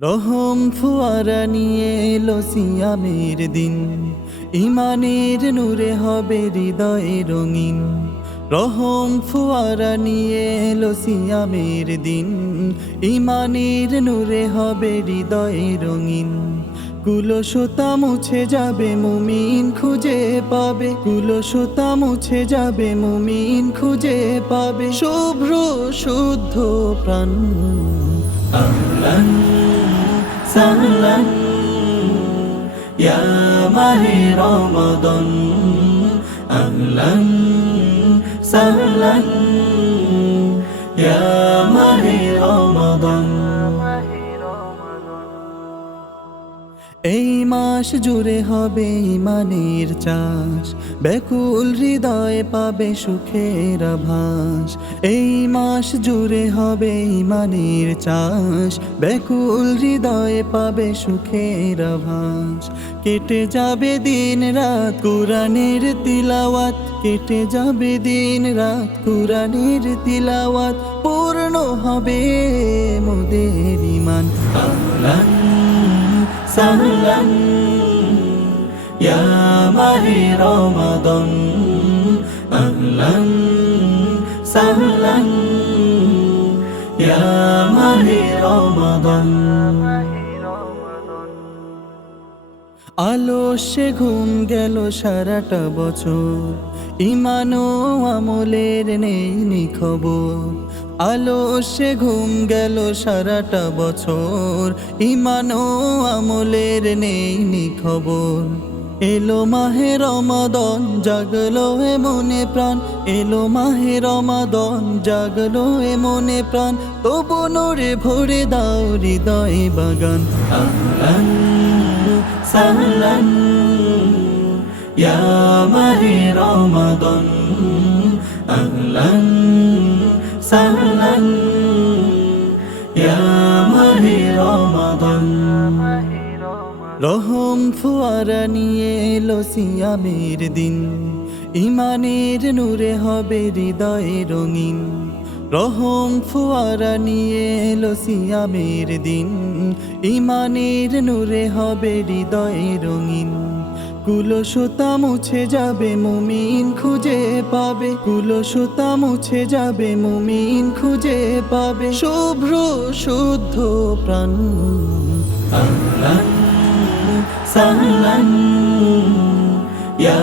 রহম ফুয়ারা নিয়ে এলো সিয়ামের দিন, ইমানের নূরে হবে হৃদয়ে রঙিন। রহম ফুয়ারা নিয়ে এলো সিয়ামের দিন, ইমানের নূরে হবে হৃদয়ে রঙিন। কুলসতা মুছে যাবে মুমিন খুঁজে পাবে, কুলসতা মুছে যাবে মুমিন খুঁজে পাবে শুভ্র শুদ্ধ প্রাণ। আহলান সাহলান ইয়া মাহে রমাদান, আহলান সাহলান ইয়া মাহে রমাদান। এই মাস জুড়ে হবে ইমানের চাষ, ব্যাকুল হৃদয়ে পাবে সুখের আভাস। এই মাস জুড়ে হবে ইমানের চাষ, ব্যাকুল হৃদয়ে পাবে সুখের আভাস। কেটে যাবে দিন রাত কুরআনের তিলাওয়াত, কেটে যাবে দিন রাত কুরআনের তিলাওয়াত। পূর্ণ হবে মোদের ঈমান। আহলান সাহলান ইয়া মাহে রমাদান, আহলান সাহলান ইয়া মাহে রমাদান। আলস্যে ঘুম গেল সারাটা বছর, ঈমান ও আমলের নেই খবর। আলস্যে ঘুম গেল সারাটা বছর, ঈমান ও আমলের নেই খবর। এলো মাহে রমাদান জাগলো এ মনে প্রাণ, এলো মাহে রমাদান জাগলো এ মনে প্রাণ। তবু নূরে ভরে দাও হৃদয়ে বাগান। আহলান সাহলান ইয়া মাহে রমাদান, আহলান সাহলান ইয়া মাহে রমাদান। রহম ফুয়ারা নিয়ে এলো সিয়ামের দিন, ইমানের নূরে হবে হৃদয়ে রঙিন। রহম ফুয়ারা নিয়ে এলো সিয়ামের দিন, ইমানের নূরে হবে হৃদয়ে রঙিন। কুলসতা মুছে যাবে মুমিন খুঁজে পাবে, কুলসতা মুছে যাবে মুমিন খুঁজে পাবে শুভ্র শুদ্ধ প্রাণ। আহলান সাহলান ইয়া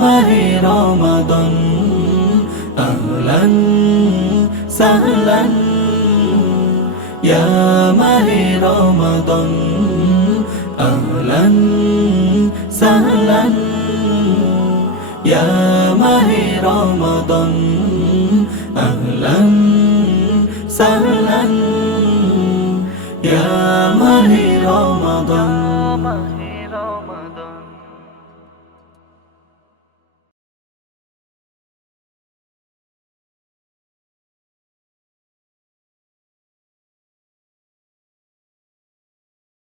মাহে রমাদান, আহলান সাহলান ইয়া মাহে রমাদান, আহলান সাহলান ইয়া মাহে রমাদান, আহলান সাহলান ইয়া মাহে রমাদান।